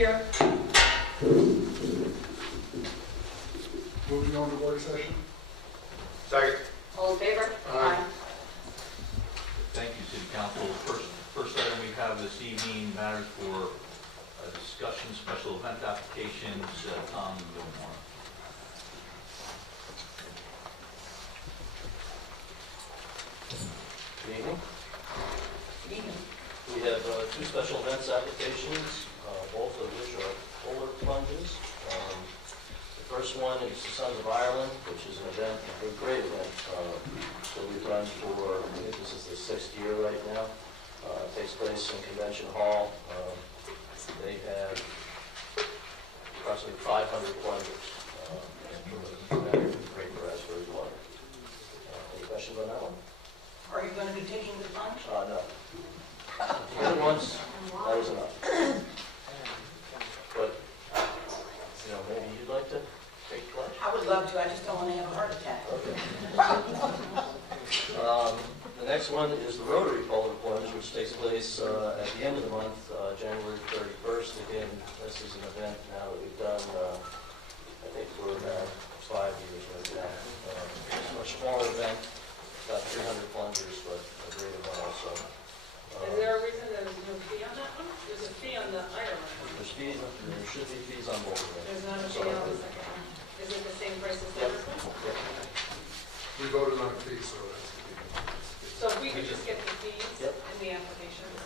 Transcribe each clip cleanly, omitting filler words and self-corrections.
Here. Moving on to work session. Second. All in favor? Aye. Thank you, City Council. First item we have this evening matters for discussion, special event applications. Tom Gilmore. Good evening. Good evening. We have two special events applications, both of which are polar plunges. The first one is the Sons of Ireland, which is an event, a great event that we've done for, I think this is the 6th year right now. It takes place in Convention Hall. They have approximately 500 plungers. Great for Asbury water. Any questions on that one? Are you going to be taking the plunge? No. The other ones, that was enough. But, maybe you'd like to take the plunge? I would love to. I just don't want to have a heart attack. Okay. The next one is the Rotary Polar Plunge, which takes place at the end of the month, January 31st. Again, this is an event now that we've done, I think, for about 5 years right now. It's a much smaller event, about 300 plungers, but a great event also. Is there a reason there's no fee on that one? There's a fee on the Ireland one. There should be fees on both of them. There's not a fee on the second one. Is it the same price as the Yep. first one? Yep. We voted on a fee, so that's. So if we could just get the fees Yep. and the applications.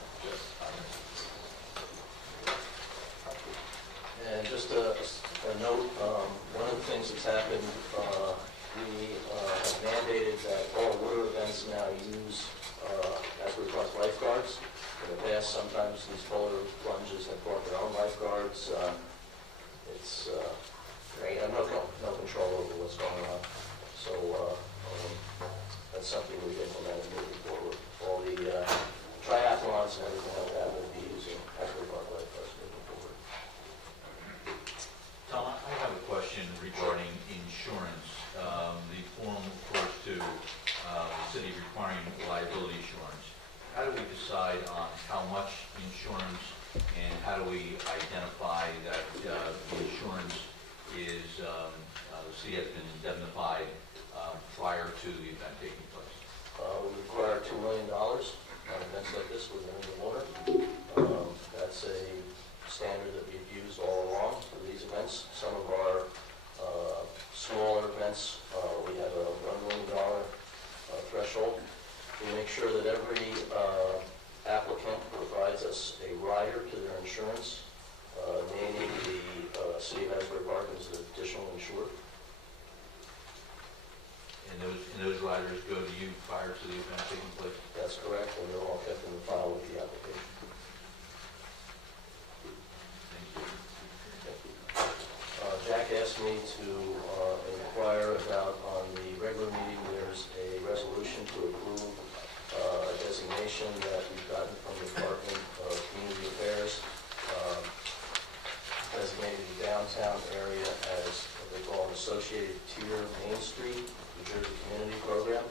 And just a note, one of the things that's happened, we have mandated that all water events now use Asbury Park lifeguards. In the past, sometimes these polar plunges have brought their own lifeguards. They have no control over what's going on. So that's something we've implemented moving forward. All the triathlons and everything like that will be using Asbury Park lifeguards moving forward. Tom, I have a question regarding insurance. The form refers to the city requiring liability insurance. How do we decide on how much insurance, and how do we identify that the insurance is, the city has been indemnified prior to the event taking place? We require $2 million on events like this within the water. That's a standard that we've used all along for these events. Some of our smaller events, we have a $1 million threshold. We make sure that every applicant provides us a rider to their insurance, naming the City of Asbury Park as the additional insured. And those riders go to you prior to the event taking place? That's correct, and they're all kept in the file with the application. Thank you. Jack asked me to inquire about, on the regular meeting, there's a resolution to approve a designation that we've gotten from the Department of Community Affairs, designating the downtown area as what they call an associated tier Main Street New Jersey Community Program.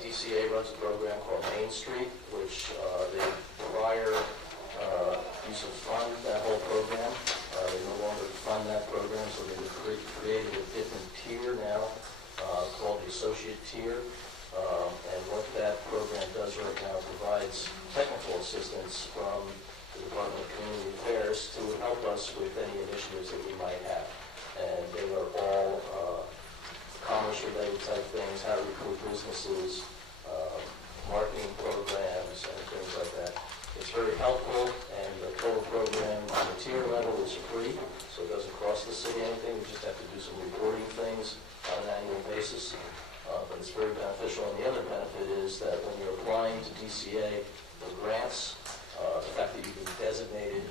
DCA runs a program called Main Street, which they prior used to fund that whole program. They no longer fund that program, so they created a different tier now called the associate tier. And what that program does right now provides technical assistance from the Department of Community Affairs to help us with any initiatives that we might have. And they are all commerce-related type things, how to recruit businesses, marketing programs, and things like that. It's very helpful, and the total program on the tier level is free, so it doesn't cost the city anything. We just have to do some reporting things on an annual basis. But it's very beneficial. And the other benefit is that when you're applying to DCA for grants, the fact that you've been designated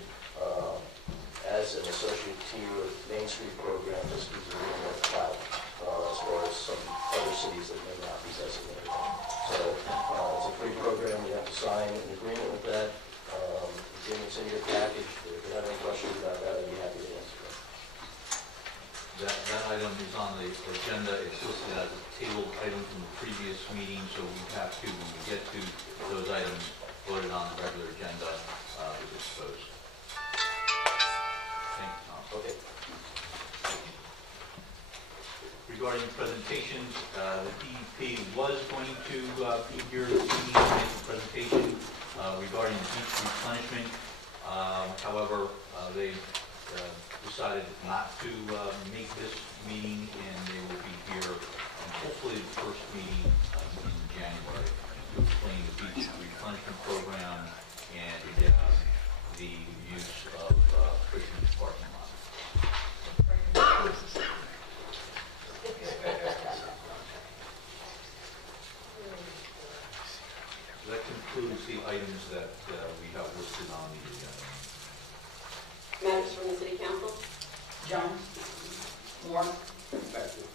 as an associate tier Main Street program just gives you a little more clout as far as some other cities that may not be designated. So it's a free program. You have to sign an agreement with that. It's in your package. If you have any questions about that, I'd be happy to answer them. That item is on the agenda. It's listed as a tabled item from the previous meeting, so we have to, when we get to those items, voted on the regular agenda to dispose. regarding presentations. The DEP was going to be here this evening to make a presentation regarding beach replenishment. However, they decided not to make this meeting, and they will be here hopefully the first meeting in January to explain the beach replenishment program and the use of Fisherman's parking lot. That concludes the items that we have listed on the agenda. Matters from the city council? John? Moore? Thank you.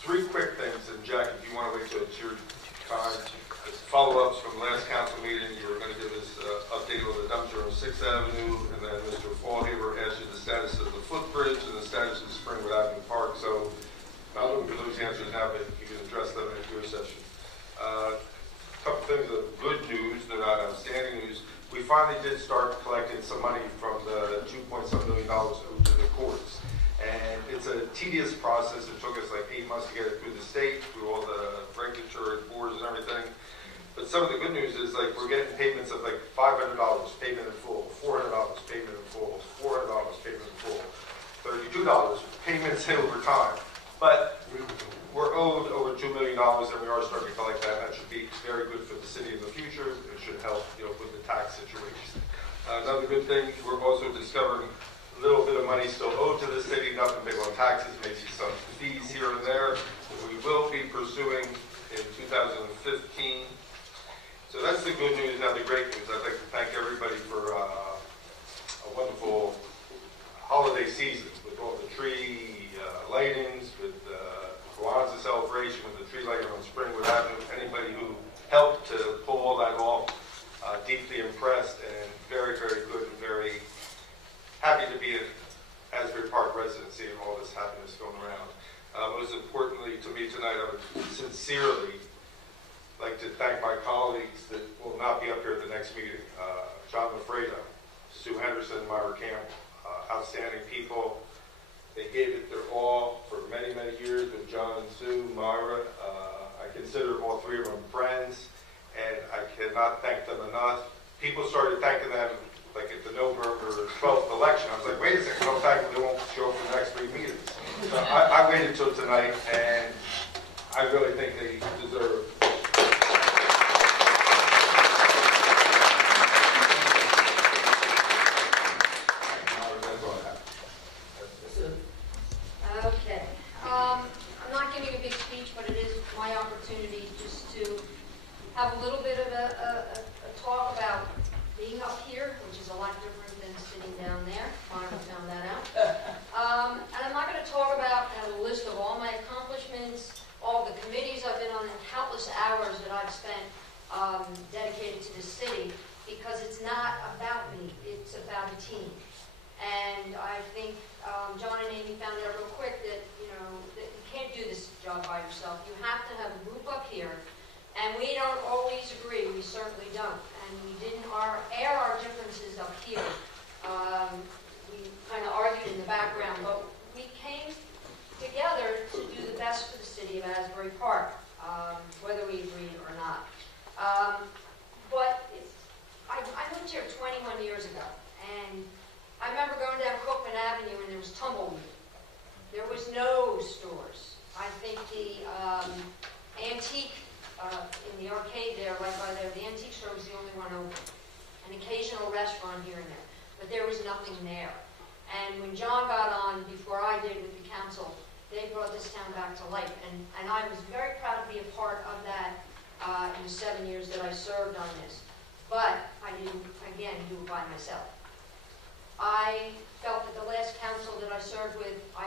Three quick things, and Jack, if you want to wait till it's your time, follow-ups from last council meeting. You were going to give us update on the dumpster on 6th Avenue, and then Mr. Fallhaver asked you the status of the footbridge and the status of Springwood Avenue Park. So, not looking for those answers now, but you can address them in your session. A couple things of good news, they're not outstanding news. We finally did start collecting some money from the $2.7 million owed to the courts. And it's a tedious process. It took us like 8 months to get it through the state, through all the regulatory boards and everything. But some of the good news is like we're getting payments of like $500 payment in full, $400 payment in full, $400 payment in full, $32 payments over time. But we're owed over $2 million, and we are starting to collect that. That should be very good for the city in the future. It should help, with the tax situation. Another good thing, we're also discovering a little bit of money still owed to the city, nothing big on taxes, maybe some fees here and there. We will be pursuing in 2015. So that's the good news. Now the great news, I'd like to thank everybody for a wonderful holiday season with all the tree lightings, with the Kwanzaa celebration, with the tree lighting on Springwood Avenue. Anybody who helped to pull all that off, deeply impressed and very, very good and very happy to be an Asbury Park resident, seeing all this happiness going around. Most importantly to me tonight, I would sincerely like to thank my colleagues that will not be up here at the next meeting. John LaFreda, Sue Henderson, Myra Campbell, outstanding people. They gave it their all for many, many years with John and Sue, Myra. I consider all three of them friends, and I cannot thank them enough. People started thanking them like at the November 12th election. I was like, wait a second, don't thank them, they won't show up for the next 3 meetings. So I waited till tonight, and I really think they deserve. Okay. I'm not giving a big speech, but it is my opportunity just to have a little bit of a talk about being up here, which is a lot different than sitting down there. Monica found that out. And I'm not going to talk about a list of all my accomplishments, all the committees I've been on, and countless hours that I've spent dedicated to the city, because it's not about me. It's about a team. And I think John and Amy found out real quick that, that you can't do this job by yourself. You have to have a group up here. And we don't always agree. We certainly don't. And we didn't air our differences up here. We kind of argued in the background, but we came together to do the best for the city of Asbury Park, whether we agreed or not. But I moved here 21 years ago, and I remember going down Cookman Avenue and there was tumbleweed. There was no stores. I think the antique in the arcade there, right by there, the antique store was the only one open. An occasional restaurant here and there, but there was nothing there. And when John got on, before I did with the council, they brought this town back to life. And I was very proud to be a part of that in the 7 years that I served on this. But I didn't, again, do it by myself. I felt that the last council that I served with, I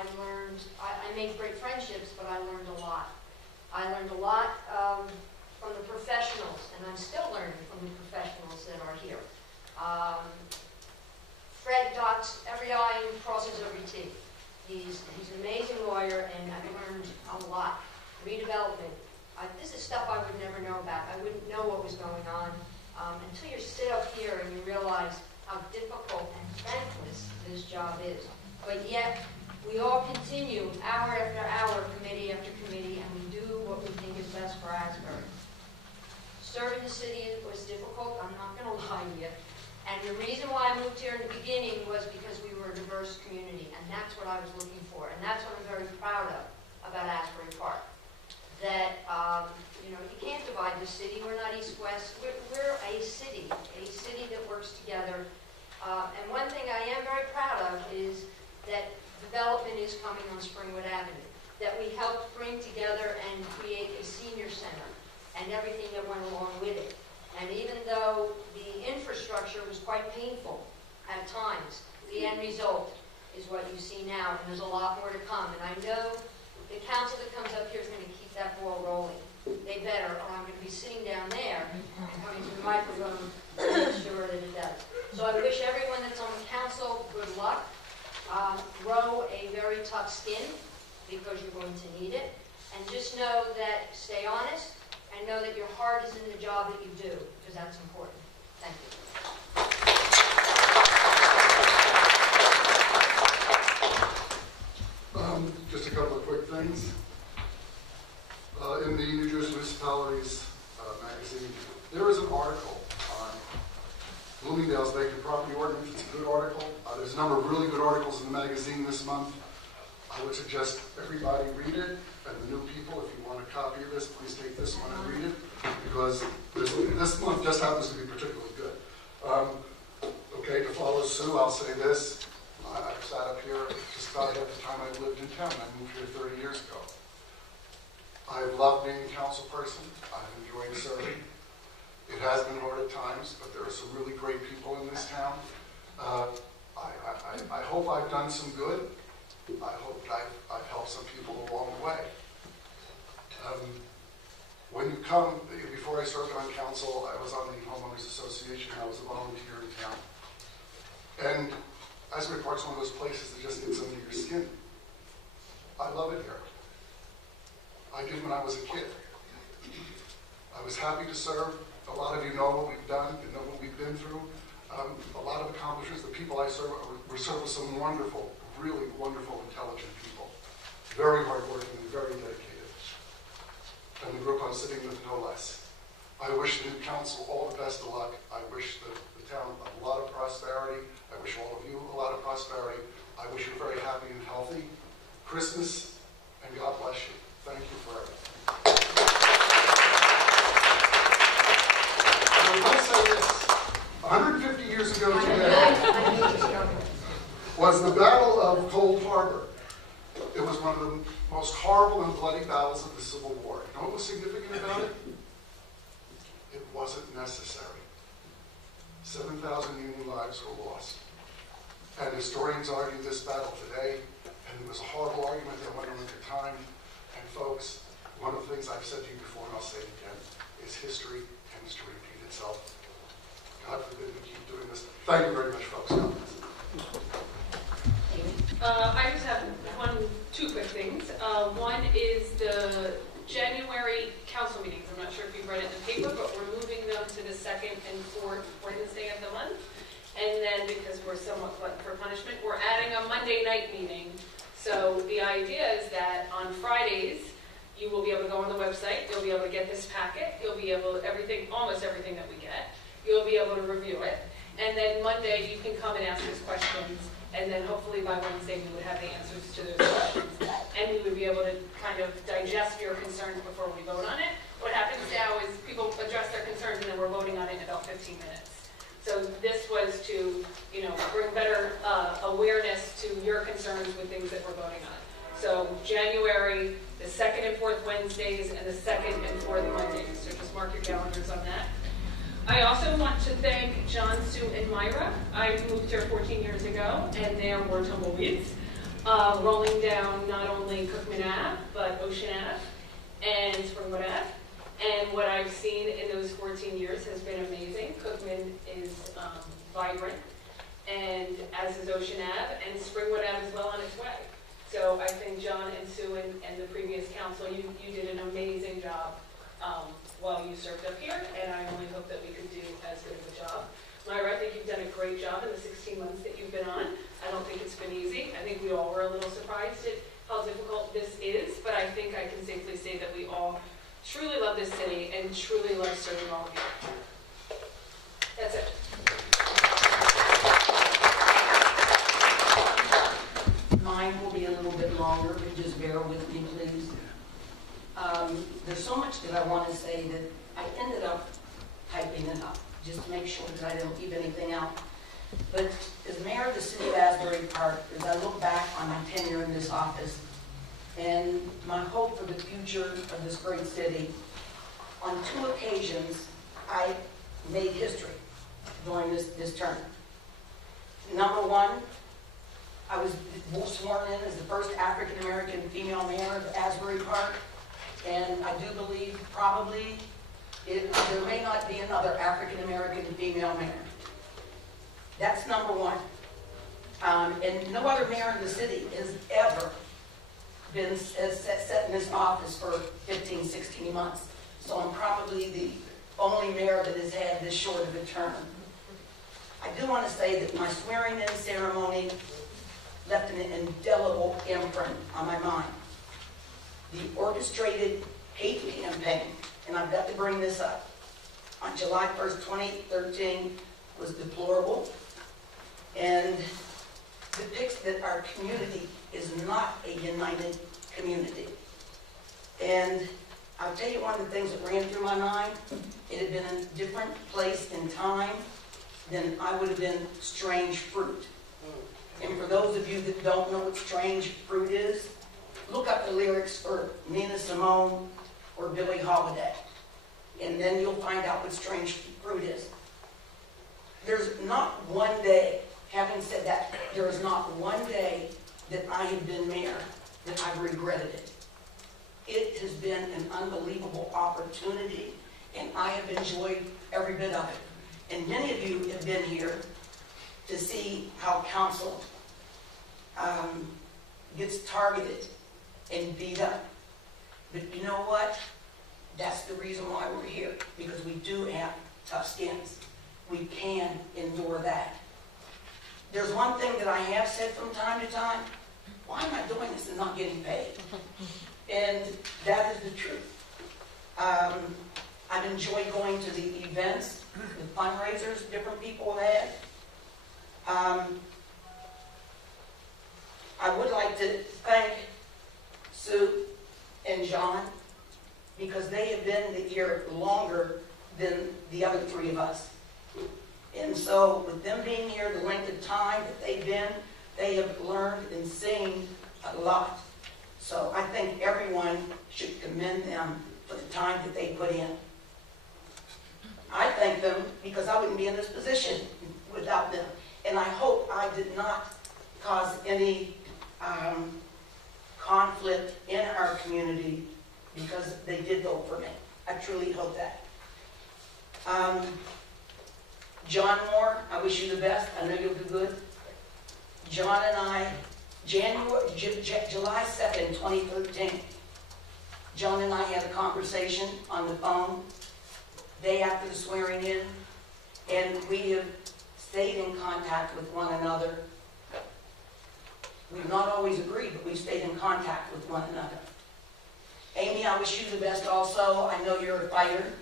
made great friendships, but I learned a lot. I learned a lot from the professionals, and I'm still learning from the professionals that are here. Fred dots every I and crosses every T. He's an amazing lawyer, and I've learned a lot. Redevelopment. This is stuff I would never know about. I wouldn't know what was going on until you sit up here and you realize how difficult and thankless this job is. But yet, we all continue hour after hour, committee after committee, and we do what we think is best for Asbury. Serving the city was difficult, I'm not going to lie to you. And the reason why I moved here in the beginning was because we were a diverse community, and that's what I was looking for. And that's what I'm very proud of about Asbury Park. That, you know, you can't divide the city. We're not east-west. We're a city that works together. And one thing I am very proud of is that development is coming on Springwood Avenue. That we helped bring together and create a senior center and everything that went along with it. And even though the infrastructure was quite painful at times, the end result is what you see now, and there's a lot more to come. And I know the council that comes up here is going to keep that ball rolling. They better, or I'm going to be sitting down there and coming to the microphone to make sure that it does. So I wish everyone that's on the council good luck. Grow a very tough skin, because you're going to need it. And just know that, stay honest, and know that your heart is in the job that you do, because that's important. Thank you. Just a couple of quick things. In the New Jersey Municipalities magazine, there is an article on Bloomingdale's vacant property ordinance. It's a good article. There's a number of really good articles in the magazine this month. I would suggest everybody read it, and the new people, if you want a copy of this, please take this one and read it, because this month just happens to be particularly good. Okay, to follow Sue, I'll say this. I've sat up here just about half the time I lived in town. I moved here 30 years ago. I've loved being a council person. I've enjoyed serving. It has been hard at times, but there are some really great people in this town. I hope I've done some good. I hope I've helped some people along the way. When you come, before I served on council, I was on the Homeowners Association. I was a volunteer in town. And Asbury Park's one of those places that just gets under your skin. I love it here. I did when I was a kid. I was happy to serve. A lot of you know what we've done, you know what we've been through. A lot of accomplishments. The people I serve were served with some wonderful, really wonderful, intelligent people. Very hardworking and very dedicated. And the group I'm sitting with, no less. I wish the new council all the best of luck. I wish the town a lot of prosperity. I wish all of you a lot of prosperity. I wish you're very happy and healthy. Christmas, and God bless you. Thank you for everything. I will say this. 150 years ago today was the Battle of Cold Harbor. It was one of the most horrible and bloody battles of the Civil War. You know what was significant about it? It wasn't necessary. 7,000 Union lives were lost. And historians argue this battle today, and it was a horrible argument that went on at the time. And folks, one of the things I've said to you before, and I'll say it again, is history tends to repeat itself. God forbid we keep doing this. Thank you very much, folks. I just have two quick things. One is the January council meetings. I'm not sure if you've read it in the paper, but we're moving them to the second and fourth Wednesday of the month. And then, because we're somewhat glutton for punishment, we're adding a Monday night meeting. So the idea is that on Fridays, you will be able to go on the website, you'll be able to get this packet, you'll be able to, almost everything that we get, you'll be able to review it. And then Monday, you can come and ask us questions, and then hopefully by Wednesday, we would have the answers to those questions. And we would be able to kind of digest your concerns before we vote on it. What happens now is people address their concerns, and then we're voting on it in about 15 minutes. So this was to, bring better awareness to your concerns with things that we're voting on. So January, the second and fourth Wednesdays, and the second and fourth Mondays. So just mark your calendars on that. I also want to thank John, Sue, and Myra. I moved here 14 years ago, and there were tumbleweeds rolling down not only Cookman Ave, but Ocean Ave and Springwood Ave. And what I've seen in those 14 years has been amazing. Cookman is vibrant, and as is Ocean Ave, and Springwood Ave is well on its way. So I think John and Sue and the previous council, you did an amazing job while you served up here, and I only hope that we could do as good of a job. Myra, I think you've done a great job in the 16 months that you've been on. I don't think it's been easy. I think we all were a little surprised at how difficult this is, but I think I can safely say that we all truly love this city and truly love serving all of you. That's it. Mine will be a little bit longer, but just bear with me, please. There's so much that I want to say that I ended up typing it up, just to make sure that I don't leave anything out. But as mayor of the city of Asbury Park, as I look back on my tenure in this office, and my hope for the future of this great city, on 2 occasions, I made history during this term. Number 1, I was sworn in as the first African-American female mayor of Asbury Park, and I do believe probably there may not be another African-American female mayor. That's number 1. And no other mayor in the city has ever been set in this office for 15, 16 months. So I'm probably the only mayor that has had this short of a term. I do want to say that my swearing-in ceremony left an indelible imprint on my mind. The orchestrated hate campaign, and I've got to bring this up, on July 1st, 2013 was deplorable and depicts that our community is not a united community. And I'll tell you one of the things that ran through my mind, it had been a different place and time, then I would have been strange fruit. And for those of you that don't know what strange fruit is, look up the lyrics for Nina Simone or Billie Holiday, and then you'll find out what strange fruit is. There's not one day, having said that, there is not one day that I have been mayor that I've regretted it. It has been an unbelievable opportunity, and I have enjoyed every bit of it. And many of you have been here to see how council gets targeted and beat up. But you know what? That's the reason why we're here, because we do have tough skins. We can endure that. There's one thing that I have said from time to time, why am I doing this and not getting paid? And that is the truth. I've enjoyed going to the events, the fundraisers different people have had. I would like to thank Sue and John, because they have been here longer than the other 3 of us. And so with them being here, the length of time that they've been, they have learned and seen a lot. So I think everyone should commend them for the time that they put in. I thank them because I wouldn't be in this position without them. And I hope I did not cause any conflict in our community because they did vote for me. I truly hope that. John Moore, I wish you the best. I know you'll do good. John and I, July 2nd, 2013, John and I had a conversation on the phone day after the swearing in, and we have stayed in contact with one another. We've not always agreed, but we've stayed in contact with one another. Amy, I wish you the best also. I know you're a fighter,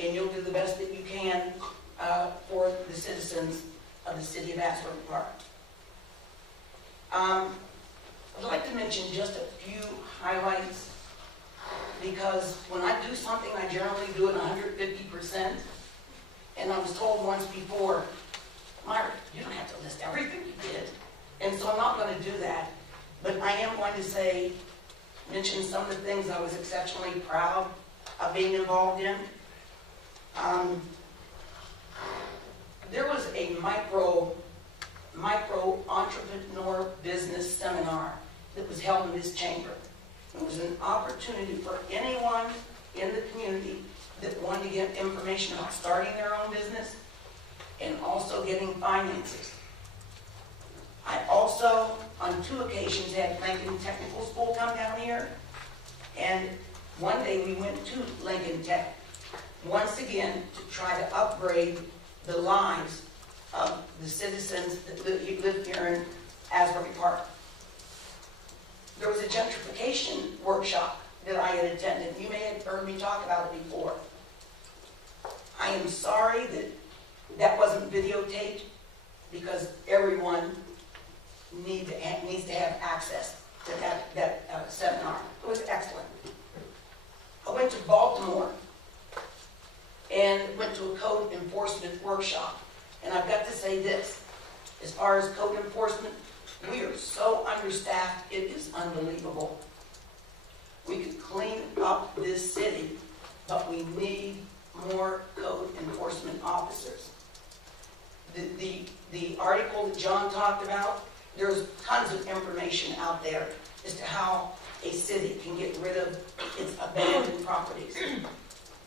and you'll do the best that you can for the citizens of the city of Asbury Park. I'd like to mention just a few highlights, because when I do something, I generally do it 150%. And I was told once before, Myra, you don't have to list everything you did. And so I'm not going to do that. But I am going to mention some of the things I was exceptionally proud of being involved in. There was a micro entrepreneur business seminar that was held in this chamber. It was an opportunity for anyone in the community that wanted to get information about starting their own business and also getting finances. I also, on 2 occasions, had Lincoln Technical School come down here, and one day we went to Lincoln Tech, once again, to try to upgrade the lives of the citizens that live here in Asbury Park. There was a gentrification workshop that I had attended. You may have heard me talk about it before. I am sorry that that wasn't videotaped because everyone needs to have access to that seminar. It was excellent. I went to Baltimore and went to a code enforcement workshop. And I've got to say this, as far as code enforcement, we are so understaffed, it is unbelievable. We could clean up this city, but we need more code enforcement officers. The article that John talked about, there's tons of information out there as to how a city can get rid of its abandoned properties.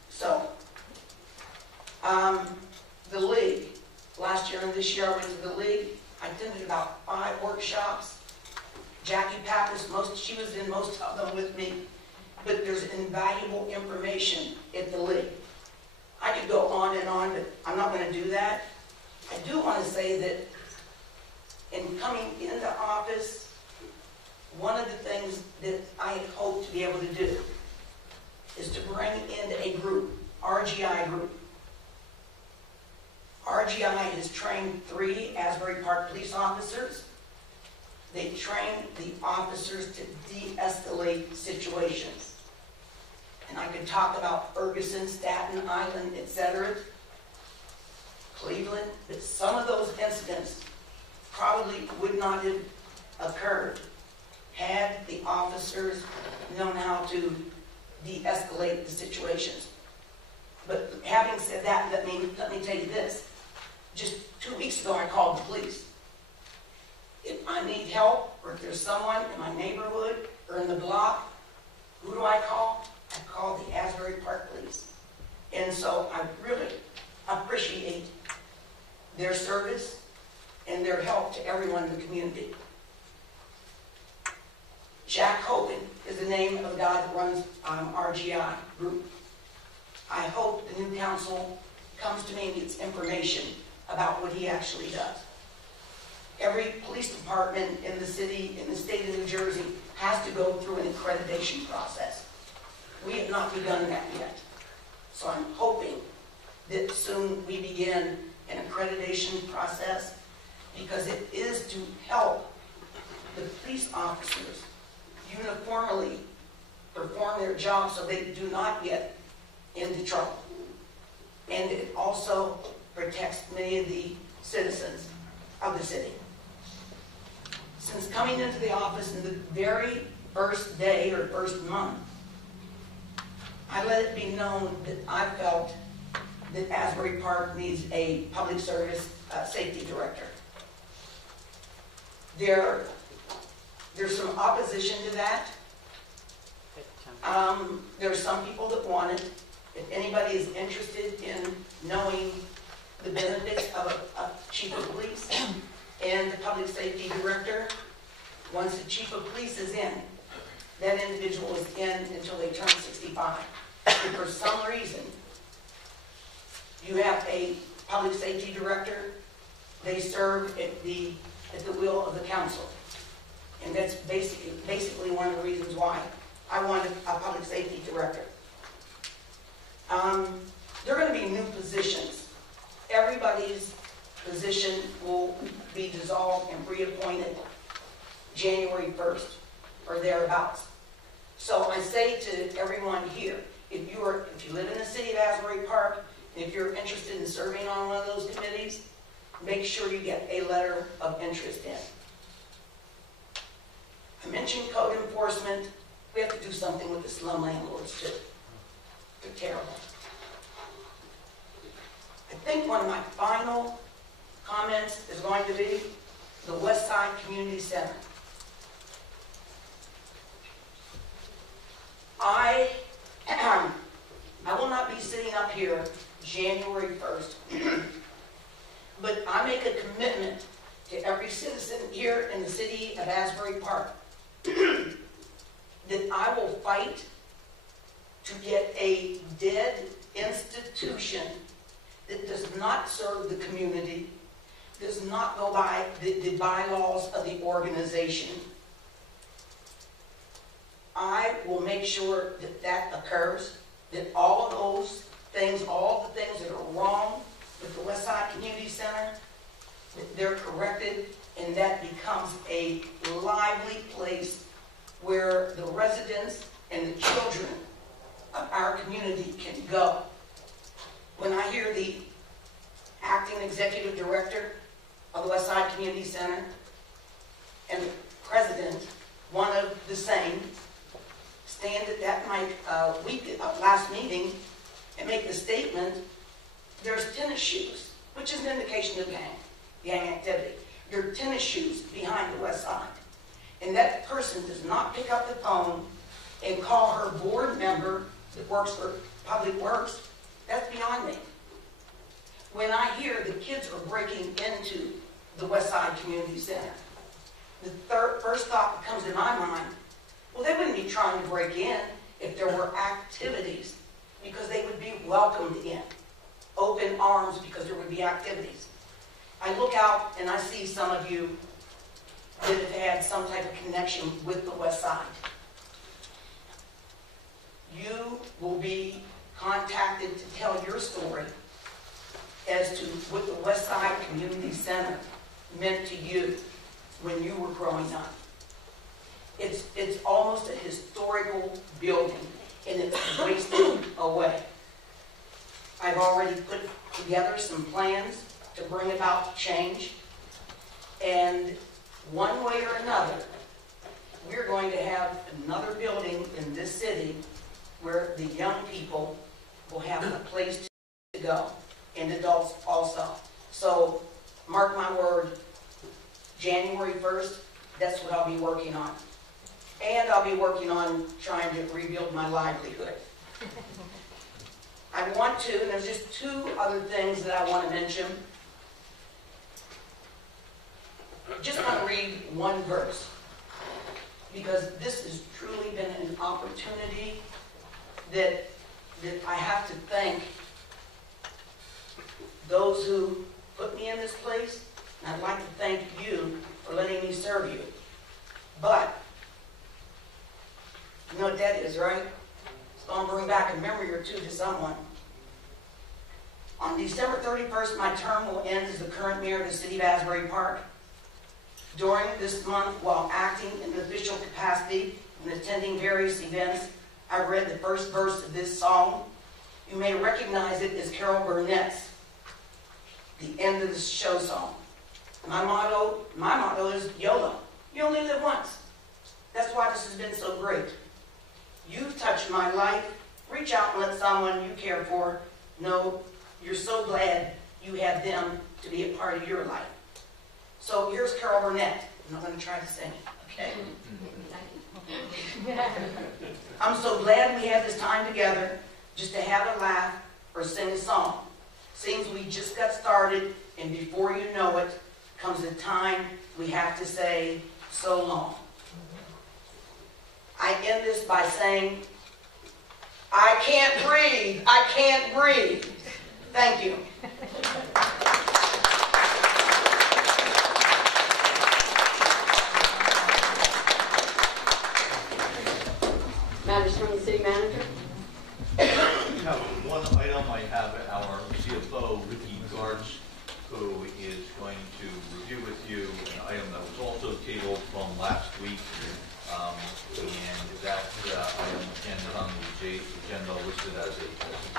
So, the league, last year and this year I went to the league. I attended about 5 workshops. Jackie Pappas, she was in most of them with me, but there's invaluable information at the league. I could go on and on, but I'm not going to do that. I do want to say that in coming into office, one of the things that I had hoped to be able to do is to bring in a group, RGI group. RGI has trained 3 Asbury Park police officers. They train the officers to de-escalate situations. And I could talk about Ferguson, Staten Island, etc., Cleveland, but some of those incidents probably would not have occurred had the officers known how to de-escalate the situations. But having said that, let me tell you this. Just 2 weeks ago, I called the police. If I need help, or if there's someone in my neighborhood or in the block, who do I call? I call the Asbury Park Police. And so I really appreciate their service and their help to everyone in the community. Jack Hogan is the name of the guy that runs RGI group. I hope the new council comes to me and gets information about what he actually does. Every police department in the city, in the state of New Jersey, has to go through an accreditation process. We have not begun that yet. So I'm hoping that soon we begin an accreditation process, because it is to help the police officers uniformly perform their job so they do not get into trouble. And it also protects many of the citizens of the city. Since coming into the office in the very first day or first month, I let it be known that I felt that Asbury Park needs a public service safety director. There's some opposition to that. There's some people that want it. If anybody is interested in knowing the benefits of a chief of police and the public safety director, once the chief of police is in, that individual is in until they turn 65. If for some reason you have a public safety director, they serve at the will of the council. And that's basically one of the reasons why I wanted a public safety director. There are going to be new positions. Everybody's position will be dissolved and reappointed January 1st or thereabouts. So I say to everyone here, if you live in the city of Asbury Park, and if you're interested in serving on one of those committees, make sure you get a letter of interest in. I mentioned code enforcement. We have to do something with the slum landlords too. They're terrible. I think one of my final comments is going to be the West Side Community Center. I will not be sitting up here January 1st, but I make a commitment to every citizen here in the city of Asbury Park that I will fight to get a dead institution that does not serve the community, does does not go by the bylaws of the organization. I will make sure that that occurs, that all of those things, all the things that are wrong with the West Side Community Center, that they're corrected, and that becomes a lively place where the residents and the children of our community can go. When I hear the acting executive director of the West Side Community Center and the president, one of the same, stand at that mic last meeting and make the statement, there's tennis shoes, which is an indication of gang activity. There are tennis shoes behind the West Side. And that person does not pick up the phone and call her board member that works for Public Works. That's beyond me. When I hear the kids are breaking into the West Side Community Center, the first thought that comes to my mind, well, they wouldn't be trying to break in if there were activities, because they would be welcomed in. Open arms, because there would be activities. I look out and I see some of you that have had some type of connection with the West Side. You will be contacted to tell your story as to what the West Side Community Center meant to you when you were growing up. It's almost a historical building, and it's wasted away. I've already put together some plans to bring about change, and one way or another, we're going to have another building in this city where the young people will have a place to go, and adults also. So, mark my word, January 1st, that's what I'll be working on. And I'll be working on trying to rebuild my livelihood. I want to, and there's just two other things that I want to mention. Just want to read one verse, because this has truly been an opportunity that I have to thank those who put me in this place, and I'd like to thank you for letting me serve you. But, you know what that is, right? It's going to bring back a memory or two to someone. On December 31st, my term will end as the current mayor of the city of Asbury Park. During this month, while acting in an official capacity and attending various events, I read the first verse of this song. You may recognize it as Carol Burnett's, the end of the show song. My motto is YOLO. You only live once. That's why this has been so great. You've touched my life. Reach out and let someone you care for know you're so glad you had them to be a part of your life. So here's Carol Burnett. I'm not going to try to sing it, okay? I'm so glad we had this time together just to have a laugh or sing a song. Seems we just got started, and before you know it, comes a time we have to say so long. I end this by saying, I can't breathe. I can't breathe. Thank you. Matters from the city manager. Now, one item I have our CFO, Ricky Gartz, who is going to review with you an item that was also tabled from last week. And that item, again, is on the agenda listed as a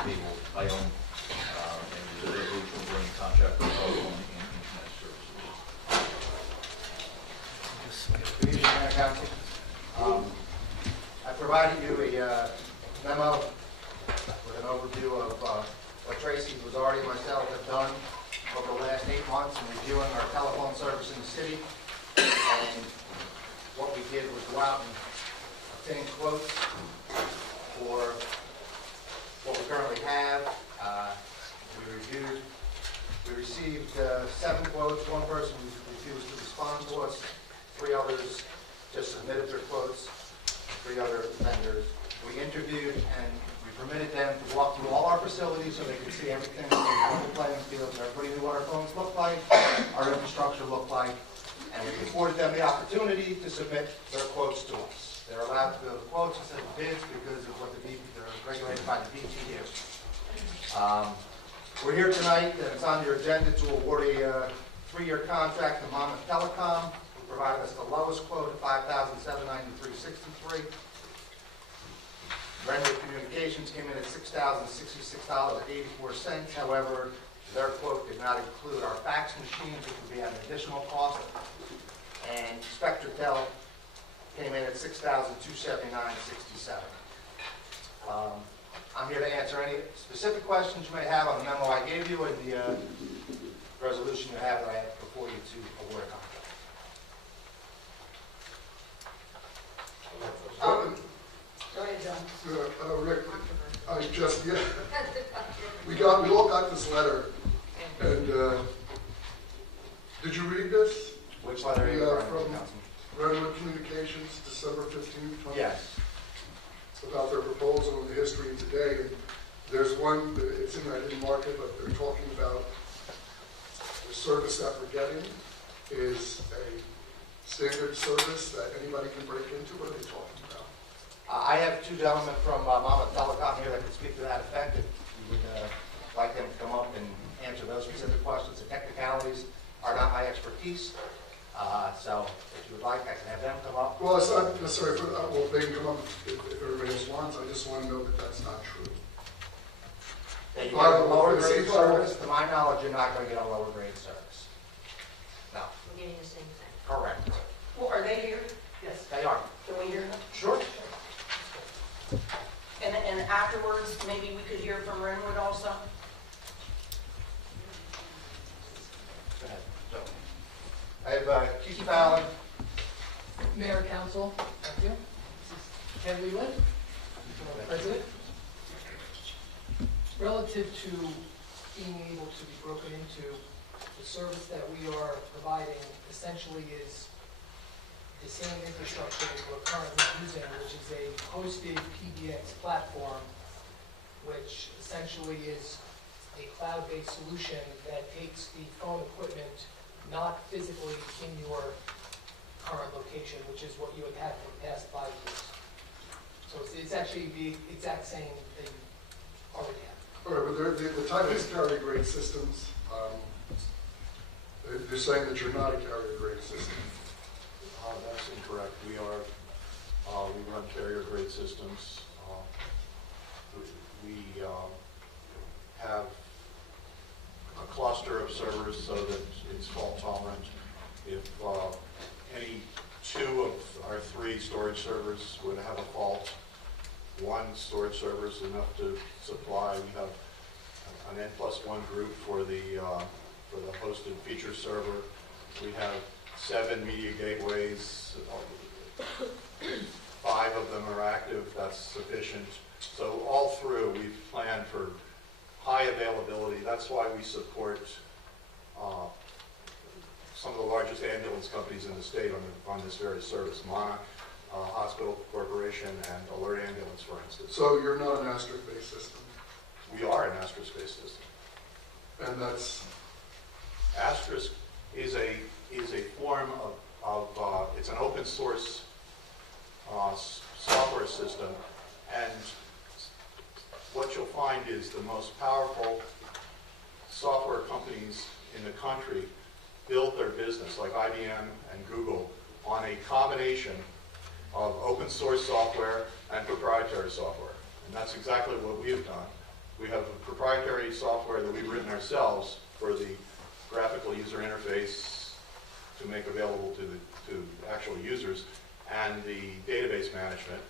tabled item. And is a resolution bringing contract for telephone and internet services. Good evening, Mayor and Council. I provided you a memo with an overview of what Tracy Lazardi and myself have done over the last 8 months in reviewing our telephone service in the city. And what we did was go out and obtain quotes for what we currently have. We received 7 quotes. One person refused to respond to us. 3 others just submitted their quotes. 3 other vendors. We interviewed and permitted them to walk through all our facilities so they could see everything, on the playing field, so everybody knew what our phones looked like, our infrastructure looked like, and we afforded them the opportunity to submit their quotes to us. They're allowed to build quotes instead of bids because of what they're regulated by the BTU. We're here tonight, and it's on your agenda to award a 3-year contract to Monmouth Telecom, who provided us the lowest quote of $5,793.63. Renwood Communications came in at $6,066.84. However, their quote did not include our fax machines, which would be at an additional cost. And SpectraTel came in at $6,279.67. I'm here to answer any specific questions you may have on the memo I gave you and the resolution you have that I have before you to award a contract. Go ahead, John. Rick, we all got this letter, and did you read this? Which letter are you from Renwood Communications, December 15th, 20? Yes. About their proposal and the history of today. And there's one, it's in, I didn't mark it, but they're talking about the service that we're getting is a standard service that anybody can break into. What are they talking about? I have 2 gentlemen from Monmouth Telecom here that can speak to that effect. If you would like them to come up and answer those specific questions. The technicalities are not my expertise. So if you would like, I can have them come up. Well, it's not necessarily for, well, they can come up if everybody else wants. I just want to know that that's not true. That you get a lower grade service, to my knowledge, you're not going to get a lower grade service. No. We're getting the same thing. Correct. Well, are they here? Yes. They are. Can we hear them? Sure. And afterwards, maybe we could hear from Renwood also? Go ahead. So, I have Keith Fallon. Mayor, Council, thank you. This is Ken Leland, President. Relative to being able to be broken into, the service that we are providing essentially is the same infrastructure that we're currently using, which is a hosted PBX platform, which essentially is a cloud-based solution that takes the phone equipment not physically in your current location, which is what you have had for the past 5 years. So it's actually the exact same that you already have. All right, but the type is carrier grade systems. They're saying that you're not a carrier grade system. That's incorrect. We are. We run carrier grade systems. We have a cluster of servers so that it's fault tolerant. If any 2 of our 3 storage servers would have a fault, 1 storage server is enough to supply. We have an N+1 group for the hosted feature server. We have 7 media gateways. 5 of them are active. That's sufficient. So all through, we've planned for high availability. That's why we support some of the largest ambulance companies in the state on this very service. Monarch Hospital Corporation and Alert Ambulance, for instance. So you're not an asterisk-based system? We are an asterisk-based system. And that's? Asterisk is a form of it's an open source software system, and what you'll find is the most powerful software companies in the country build their business, like IBM and Google, on a combination of open source software and proprietary software. And that's exactly what we have done. We have a proprietary software that we've written ourselves for the graphical user interface to make available to actual users, and the database management.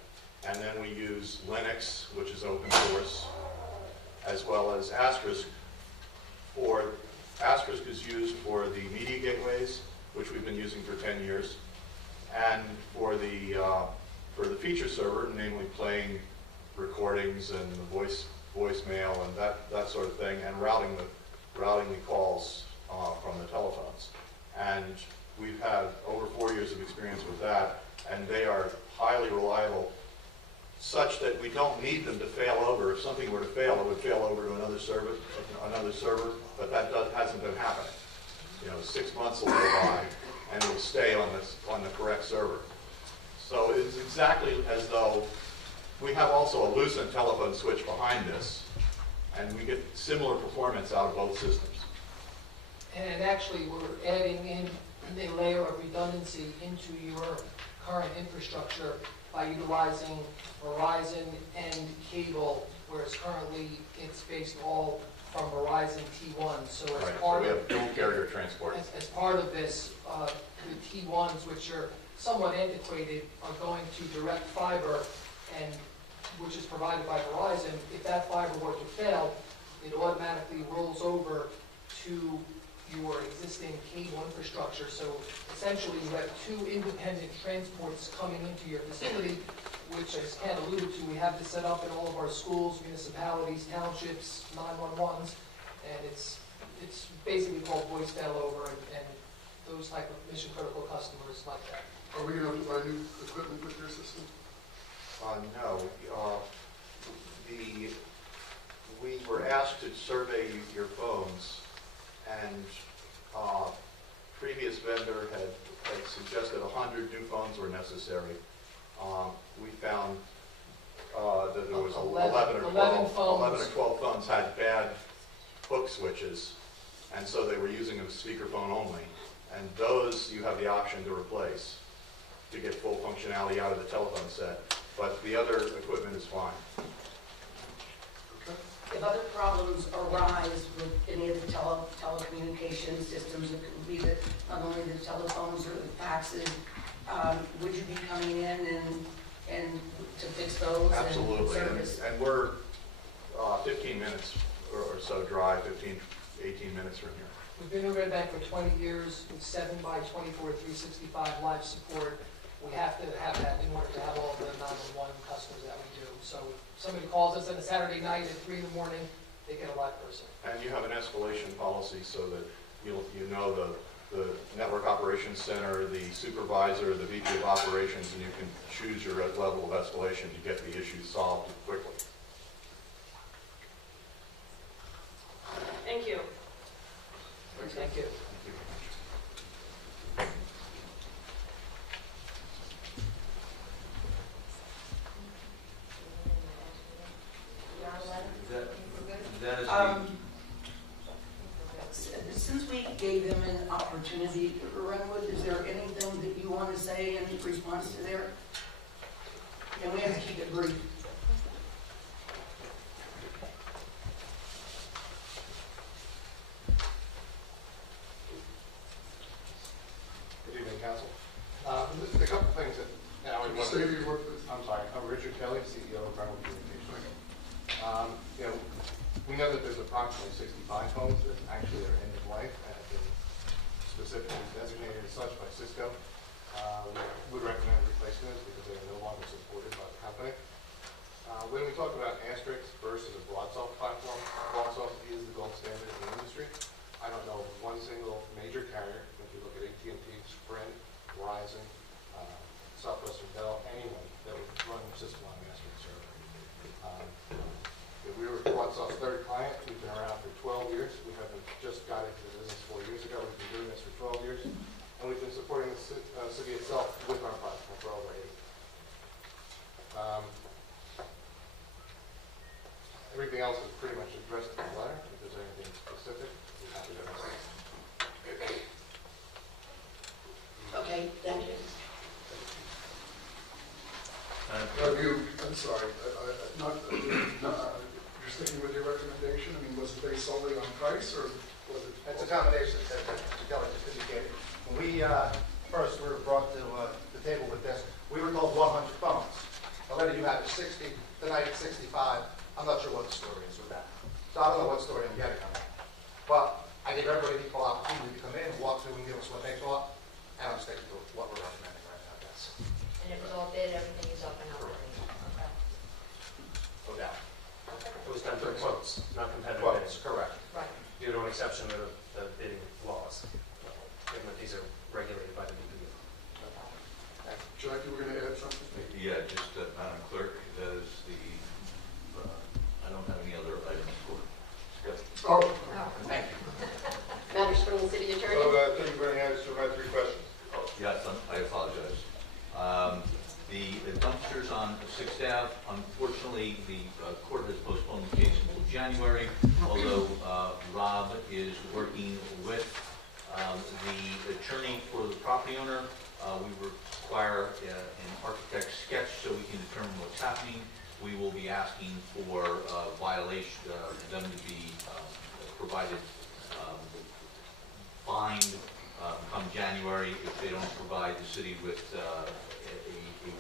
And then we use Linux, which is open source, as well as Asterisk. Asterisk is used for the media gateways, which we've been using for 10 years, and for the feature server, namely playing recordings and the voicemail and that sort of thing, and routing the calls from the telephones. And we've had over 4 years of experience with that, and they are highly reliable such that we don't need them to fail over. If something were to fail, it would fail over to another server, but that hasn't been happening. 6 months will go by, and it will stay on the correct server. So it's exactly as though we have also a Lucent telephone switch behind this, and we get similar performance out of both systems. And actually, we're adding in a layer of redundancy into your current infrastructure by utilizing Verizon and cable, whereas currently it's based all from Verizon T1. So as Right, part so we of have dual carrier transport. as part of this, the T1s, which are somewhat antiquated, are going to direct fiber, and which is provided by Verizon. If that fiber were to fail, it automatically rolls over to your existing cable infrastructure. So essentially, you have two independent transports coming into your facility, which, as Ken alluded to, we have this set up in all of our schools, municipalities, townships, 911s, and it's basically called voice failover, and those type of mission-critical customers like that. Are we going to have to buy new equipment with your system? No. We were asked to survey your phones, and previous vendor had suggested 100 new phones were necessary. We found that there was 11 or 12 phones had bad hook switches, and so they were using a speakerphone only. And those you have the option to replace to get full functionality out of the telephone set. But the other equipment is fine. If other problems arise with any of the telecommunication systems, it could be that not only the telephones or the faxes, would you be coming in and to fix those? Absolutely. And service? And we're 15 minutes or so drive, 18 minutes from here. We've been in Red Bank for 20 years with 7x24, 365 live support. We have to have that in order to have all the 911 customers that we do. So if somebody calls us on a Saturday night at 3 in the morning, they get a live person. And you have an escalation policy so that you know the network operations center, the supervisor, the VP of operations, and you can choose your level of escalation to get the issue solved quickly. Thank you. Thank you. Since we gave them an opportunity, Renwood, is there anything that you want to say in response to their? And we have to keep it brief. Good evening, Council. Just a couple things that I'm sorry. I'm Richard Kelly, CEO of Renwood Communications. We know that there's approximately 65 phones that actually are end of life and have been specifically designated as such by Cisco. We would recommend replacing those because they are no longer supported by the company. When we talk about Asterisk versus a BroadSoft platform, BroadSoft is the gold standard in the industry. I don't know of one single major carrier, if you look at AT&T, Sprint, Verizon, Southwestern Bell, anyone that would run the system on an Asterisk server. We were BroadSoft's third client. We've been around for 12 years. We haven't just got into the business 4 years ago. We've been doing this for 12 years. And we've been supporting the city itself with our platform for over 8. Everything else is pretty much addressed in the letter. If there's anything specific, we're happy to answer. Okay, thank you. I'm sorry, you're sticking with your recommendation? I mean, was it based solely on price, or was it? It's a combination that Mr. Kelly just indicated. When we first were brought to the table with this, we were told 100 phones. The letter you have is 60, tonight it's 65. I'm not sure what the story is with that. So I don't know what story I'm getting on that. But I gave everybody an equal opportunity to come in, walk through, and give us what they thought, and I'm sticking to what we're recommending right now, yes. And it was all bid, everything is up and running. Okay. No doubt. It was done for quotes, not competitive Quotes, bidding, correct. Right. due to an exception of the bidding laws, given that these are regulated by the BPU. Jack, you were going to add something? Yeah, just, Madam Clerk, the attorney for the property owner. We require an architect's sketch so we can determine what's happening. We will be asking for violation, them to be provided fined come January if they don't provide the city with a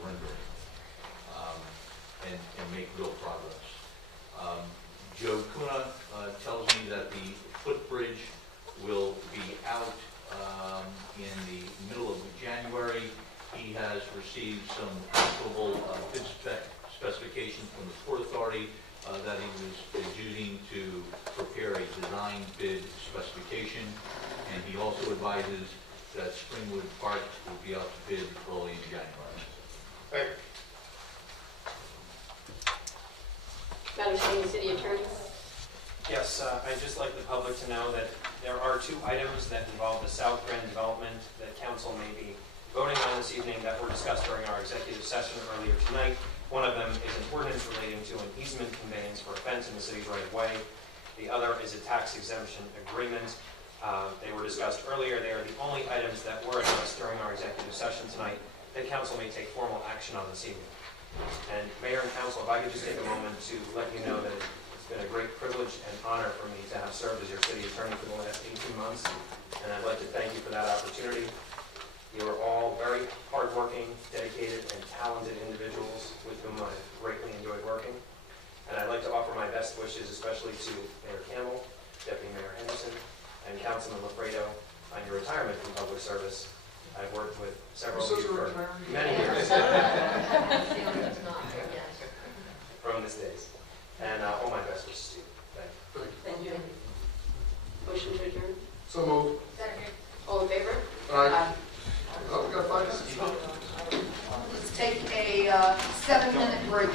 rendering and make real progress. Joe Kuna tells me that the footbridge will be out in the middle of January. He has received some applicable bid specifications from the Port Authority that he was using to prepare a design bid specification, and he also advises that Springwood Park will be out to bid early in January. Thank you. Madam Senior City Attorney. Yes, I'd just like the public to know that there are two items that involve the South Grand development that council may be voting on this evening that were discussed during our executive session earlier tonight. One of them is an ordinance relating to an easement conveyance for a fence in the city's right of way. The other is a tax exemption agreement. They were discussed earlier. They are the only items that were addressed during our executive session tonight that council may take formal action on this evening. And Mayor and Council, if I could just take a moment to let you know that it's been a great privilege and honor for me to have served as your city attorney for the last 18 months, and I'd like to thank you for that opportunity. You are all very hardworking, dedicated, and talented individuals with whom I greatly enjoyed working. And I'd like to offer my best wishes, especially to Mayor Campbell, Deputy Mayor Henderson, and Councilman Lafredo on your retirement from public service. I've worked with several of you for many years from this days. And all my best wishes to you. Thank you. Thank you. Motion to adjourn. So moved. Second. All in favor? Aye. Oh, we got 5 minutes. Let's take a 7-minute break.